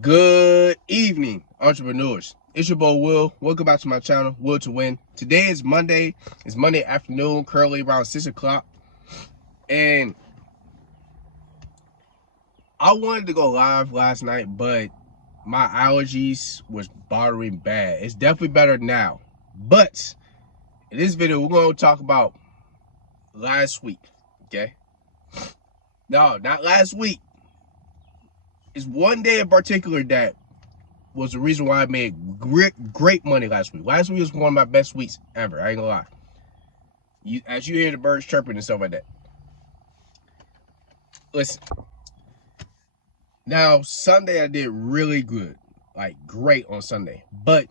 Good evening, entrepreneurs. It's your boy Will. Welcome back to my channel, Will to Win. Today is Monday. It's Monday afternoon, currently around 6 o'clock. And I wanted to go live last night, but my allergies was bothering bad. It's definitely better now. But in this video, we're going to talk about last week, okay? No, not last week. It's one day in particular that was the reason why I made great money last week. Last week was one of my best weeks ever. I ain't gonna lie. As you hear the birds chirping and stuff like that. Listen. Now, Sunday I did really good. Like, great on Sunday. But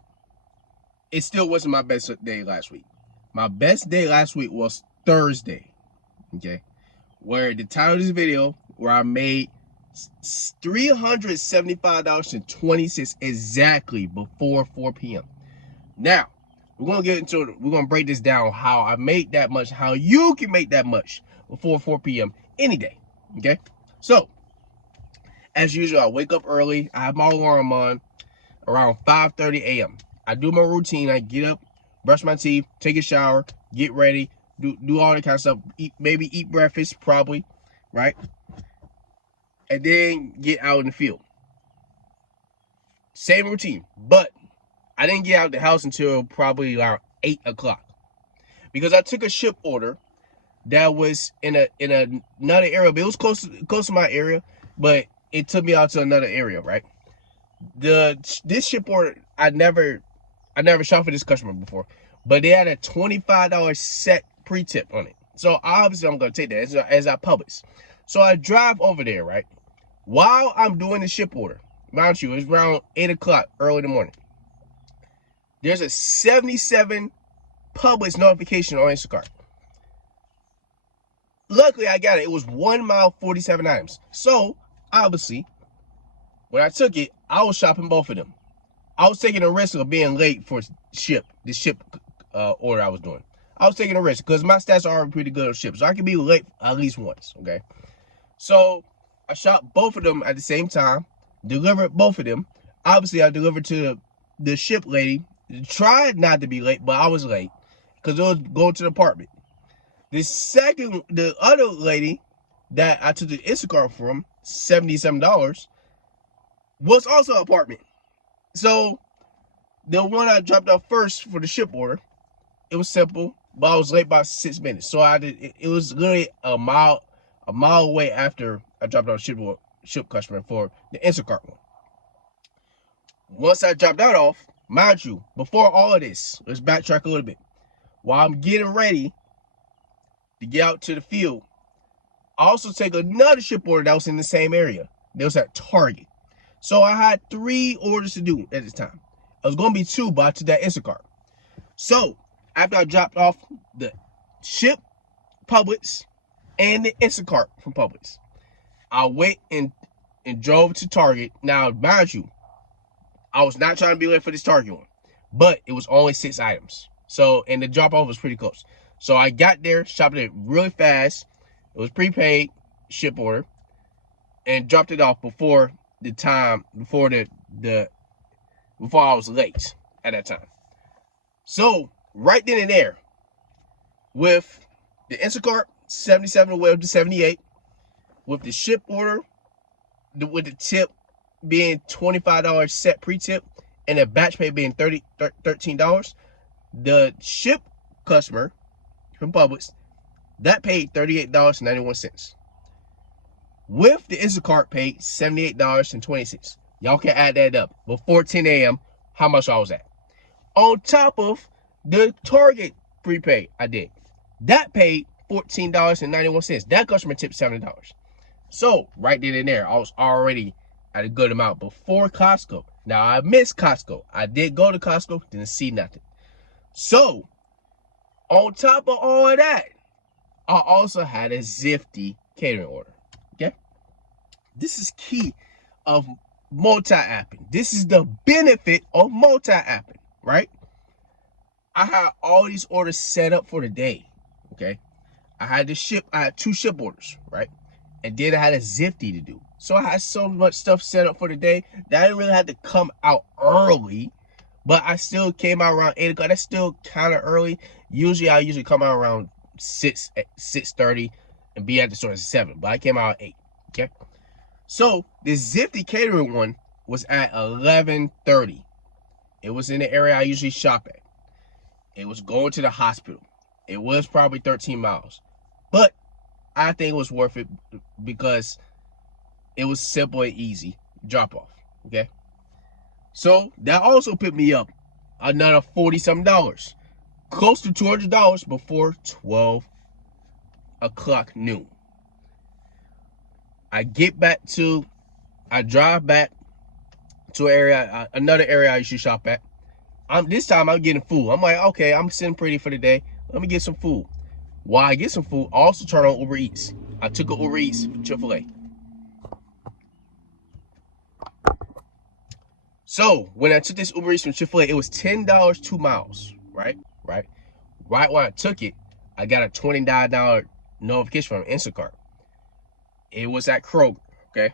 it still wasn't my best day last week. My best day last week was Thursday. Okay? Where the title of this video, where I made $375.20 exactly before 4 p.m. Now, we're going to get into it. We're going to break this down, how I made that much, how you can make that much before 4 p.m. any day, okay? So, as usual, I wake up early. I have my alarm on around 5:30 a.m. I do my routine. I get up, brush my teeth, take a shower, get ready, do all that kind of stuff. Maybe eat breakfast, probably, right? And then get out in the field. Same routine, but I didn't get out of the house until probably around 8 o'clock because I took a Shipt order that was in another area, but it was close to my area, but it took me out to another area, right? This Shipt order, I never shot for this customer before, but they had a $25 set pre-tip on it. So obviously I'm gonna take that as I publish. So I drive over there, right? While I'm doing the Shipt order, mind you, it's around 8 o'clock early in the morning. There's a 77 publish notification on Instacart. Luckily, I got it. It was 1 mile, 47 items. So, obviously, when I took it, I was shopping both of them. I was taking a risk of being late for the Shipt order I was doing. I was taking a risk because my stats are already pretty good on Shipt. So, I can be late at least once, okay? So, I shot both of them at the same time, delivered both of them. Obviously, I delivered to the Shipt lady. Tried not to be late, but I was late because it was going to the apartment. The other lady that I took the Instacart from, $77, was also an apartment. So the one I dropped off first for the Shipt order, it was simple, but I was late by 6 minutes. So it was literally a mile away after I dropped off Shipt customer for the Instacart one. Once I dropped that off, mind you, before all of this, let's backtrack a little bit. While I'm getting ready to get out to the field, I also take another Shipt order that was in the same area. That was at Target. So I had 3 orders to do at this time. It was going to be 2, but I took that Instacart. So after I dropped off the Shipt Publix and the Instacart from Publix, I went and drove to Target. Now, mind you, I was not trying to be late for this Target one, but it was only 6 items. So, and the drop off was pretty close. So I got there, shopped it really fast. It was prepaid Shipt order, and dropped it off before the time, before I was late at that time. So right then and there, with the Instacart 77 well to 78, with the Shipt order, with the tip being $25 set pre-tip, and the batch pay being $13, the Shipt customer from Publix, that paid $38.91. With the Instacart paid $78.20. Y'all can add that up. Before 10 a.m., how much I was at. On top of the Target prepaid I did. That paid $14.91. That customer tipped $7. So, right then and there, I was already at a good amount before Costco. Now, I missed Costco. I did go to Costco, didn't see nothing. So, on top of all of that, I also had a Zifty catering order. Okay? This is key of multi-apping. This is the benefit of multi-apping, right? I had all these orders set up for the day. Okay? I had 2 Shipt orders, right? And then I had a Zifty to do. So I had so much stuff set up for the day that I didn't really have to come out early. But I still came out around 8 o'clock. That's still kind of early. I usually come out around 6:30 and be at the store at 7. But I came out at 8. Okay. So the Zifty catering one was at 11:30. It was in the area I usually shop at. It was going to the hospital. It was probably 13 miles. But I think it was worth it because it was simple and easy drop off. Okay. So that also picked me up another $40-something, close to $200 before 12 o'clock noon. I drive back to another area I used to shop at. This time I'm getting food. I'm like, okay, I'm sitting pretty for the day. Let me get some food. While I get some food, I also turn on Uber Eats. I took an Uber Eats from Chick-fil-A. So when I took this Uber Eats from Chick-fil-A, it was $10 2 miles, right? Right when I took it, I got a $29 notification from Instacart. It was at Kroger, okay?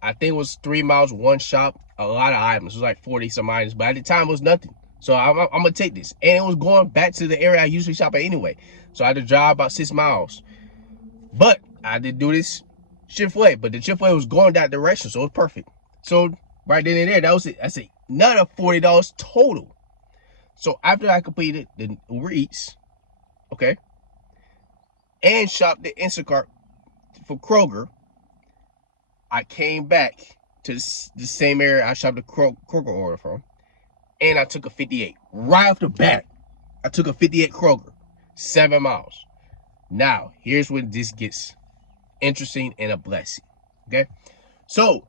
I think it was 3 miles, one shop, a lot of items. It was like 40 some items, but at the time it was nothing. So I'm gonna take this. And it was going back to the area I usually shop at anyway. So I had to drive about 6 miles. But I did do this Chick-fil-A, but the Chick-fil-A was going that direction, so it was perfect. So right then and there, that was it. That's another $40 total. So after I completed the Uber Eats, okay, and shopped the Instacart for Kroger, I came back to the same area I shopped the Kroger order from, and I took a 58. Right off the bat, I took a 58 Kroger, 7 miles. Now, here's when this gets interesting and a blessing, okay? So,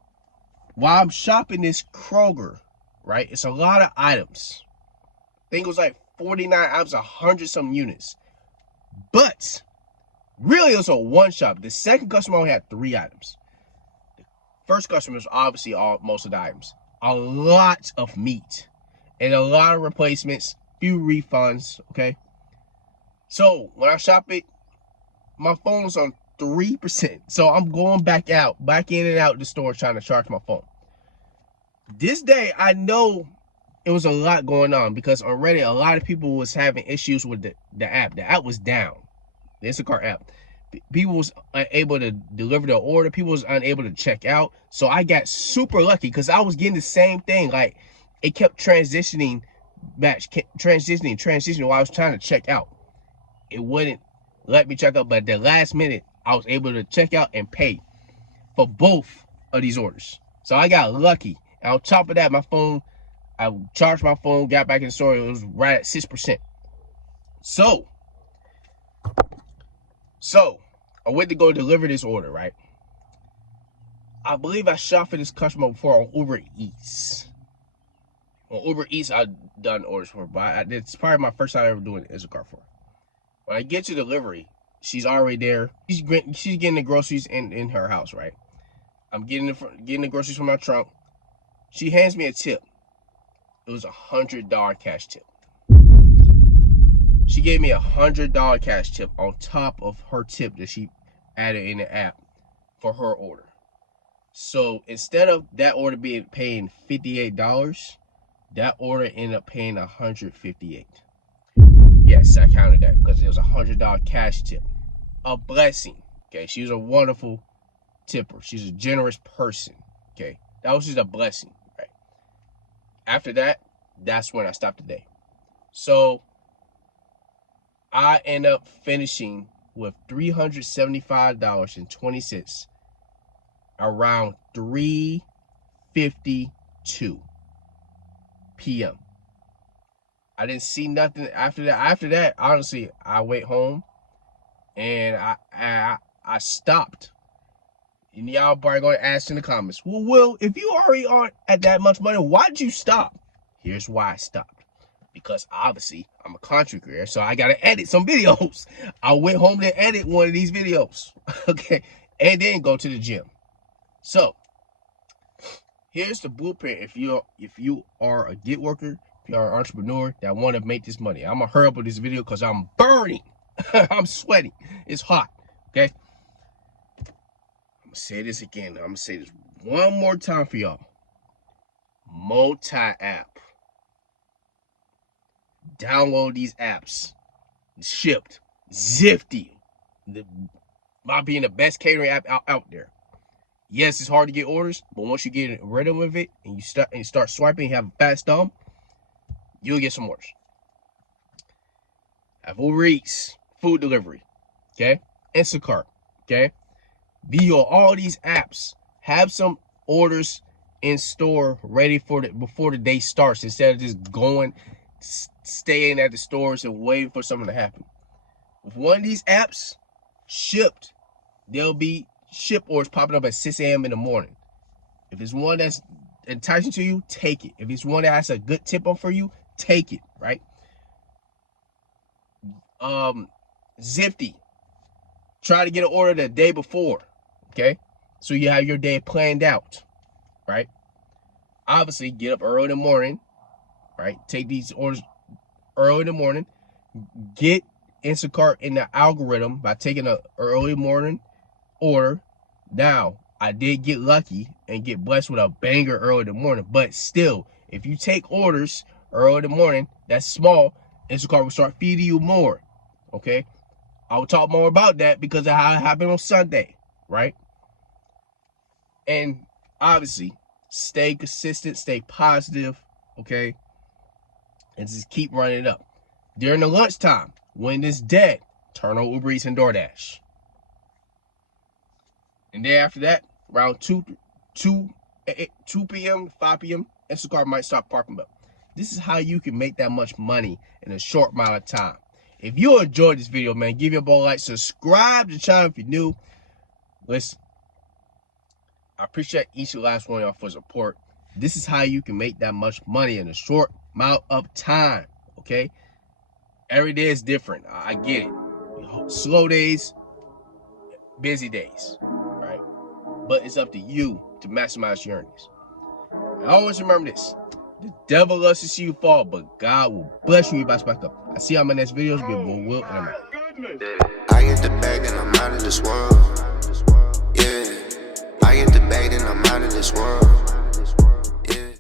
while I'm shopping this Kroger, right, it's a lot of items. I think it was like 49 items, 100-some units. But, really, it was a one shop. The second customer only had 3 items. First customer is obviously most of the items. A lot of meat and a lot of replacements, few refunds, okay? So when I shop it, my phone's on 3%. So I'm going back in and out the store trying to charge my phone. This day, I know it was a lot going on because already a lot of people was having issues with the app. The app was down, the Instacart app. People was unable to deliver the order. People was unable to check out. So I got super lucky because I was getting the same thing. Like it kept transitioning while I was trying to check out. It wouldn't let me check out, but at the last minute, I was able to check out and pay for both of these orders. So I got lucky. And on top of that, I charged my phone, got back in the store. It was right at 6%. So, I went to go deliver this order, right? I believe I shopped for this customer before on Uber Eats. On Uber Eats, I've done orders for her, but it's probably my first time ever doing Instacart for her. When I get to delivery, she's already there. She's getting the groceries in her house, right? I'm getting the groceries from my trunk. She hands me a tip. It was $100 cash tip. She gave me $100 cash tip on top of her tip that she added in the app for her order. So instead of that order paying $58, that order ended up paying $158. Yes, I counted that because it was $100 cash tip. A blessing. Okay, she was a wonderful tipper. She's a generous person. Okay, that was just a blessing. Right. After that, that's when I stopped the day. So I end up finishing with $375.20 around 3:52 p.m. I didn't see nothing after that. After that, honestly, I went home and I stopped. And y'all probably going to ask in the comments, well, Will, if you already aren't at that much money, why'd you stop? Here's why I stopped. Because obviously I'm a content creator, so I gotta edit some videos. I went home to edit one of these videos, okay, and then go to the gym. So here's the blueprint. If you are a gig worker, if you are an entrepreneur that want to make this money, I'm gonna hurry up with this video because I'm burning. I'm sweating. It's hot. Okay. gonna say this again. I'm gonna say this one more time for y'all. Multi-app. Download these apps. Shipt, Zifty, by being the best catering app out there. Yes, it's hard to get orders, but once you get rid of it and you start swiping, and have a fast thumb, you'll get some orders. Have Uber Eats, food delivery, okay? Instacart, okay? Be on all these apps. Have some orders in store ready for before the day starts, instead of just staying at the stores and waiting for something to happen. With one of these apps, Shipt, there'll be Shipt orders popping up at 6 a.m. in the morning. If it's one that's enticing to you, take it. If it's one that has a good tip on for you, take it, right? Zifty, try to get an order the day before, okay? So you have your day planned out, right? Obviously, get up early in the morning, right? Take these orders early in the morning. Get Instacart in the algorithm by taking an early morning order. Now, I did get lucky and get blessed with a banger early in the morning, but still, if you take orders early in the morning, that's small, Instacart will start feeding you more, okay? I will talk more about that because of how it happened on Sunday, right? And obviously, stay consistent, stay positive, okay? And just keep running it up. During the lunchtime, when it's dead, turn on Uber Eats and DoorDash. And then after that, around 2 p.m., 5 p.m., Instacart might start popping up. This is how you can make that much money in a short amount of time. If you enjoyed this video, man, give your boy a like. Subscribe to the channel if you're new. Listen, I appreciate each and last one of y'all for support. This is how you can make that much money in a short amount of time, okay? Every day is different. I get it. Slow days, busy days, right? But it's up to you to maximize your earnings. And always remember this. The devil loves to see you fall, but God will bless you when you bounce back up. I see y'all in my next videos. Be a Will, and I'm out. I get the bag and I'm out of this world. Yeah. I get the bag and I'm out of this world.